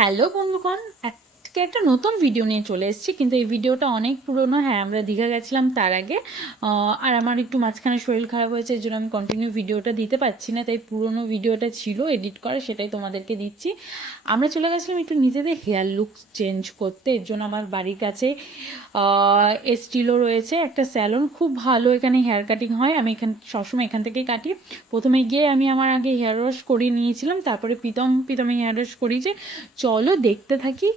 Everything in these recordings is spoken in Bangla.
হ্যালো বন্ধুগণ, আজকে একটা নতুন ভিডিও নিয়ে চলে এসেছি। কিন্তু এই ভিডিওটা অনেক পুরনো। হ্যাঁ, আমরা দীঘা গেছিলাম তার আগে। আর আমার একটু মাঝখানে শরীর খারাপ হয়েছে, এর জন্য আমি কন্টিনিউ ভিডিওটা দিতে পারছি না। তাই পুরনো ভিডিওটা ছিল এডিট করা, সেটাই তোমাদেরকে দিচ্ছি। আমরা চলে গেছিলাম একটু নিজেদের হেয়ার লুক চেঞ্জ করতে। এর জন্য আমার বাড়ির কাছে এস্টিলও রয়েছে একটা স্যালন, খুব ভালো এখানে হেয়ার কাটিং হয়। আমি সবসময় এখান থেকেই কাটি। প্রথমে গিয়ে আমি আমার আগে হেয়ার ওয়াশ করিয়ে নিয়েছিলাম, তারপরে প্রীতমে হেয়ার ওয়াশ করিয়েছে। চলো দেখতে থাকি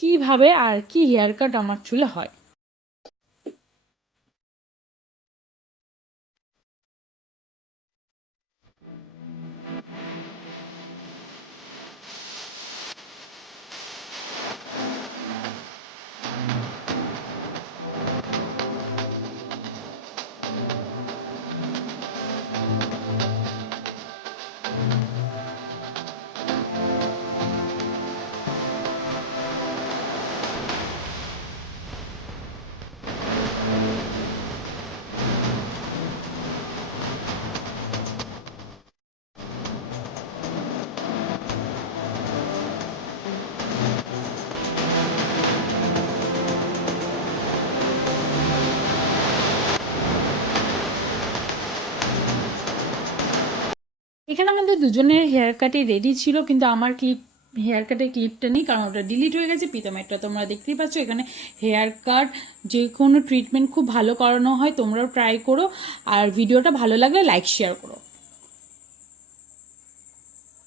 কিভাবে আর কি হেয়ার কাট আমার চুলে হয়। এখানে আমাদের দুজনের হেয়ার কাটই রেডি ছিল, কিন্তু আমার হেয়ার কাটের ক্লিপটা নেই, কারণ ওটা ডিলিট হয়ে গেছে। প্রীতমেরটা তোমরা দেখতেই পাচ্ছ। এখানে হেয়ার কাট যে কোনো ট্রিটমেন্ট খুব ভালো করানো হয়, তোমরাও ট্রাই করো। আর ভিডিওটা ভালো লাগলে লাইক শেয়ার করো।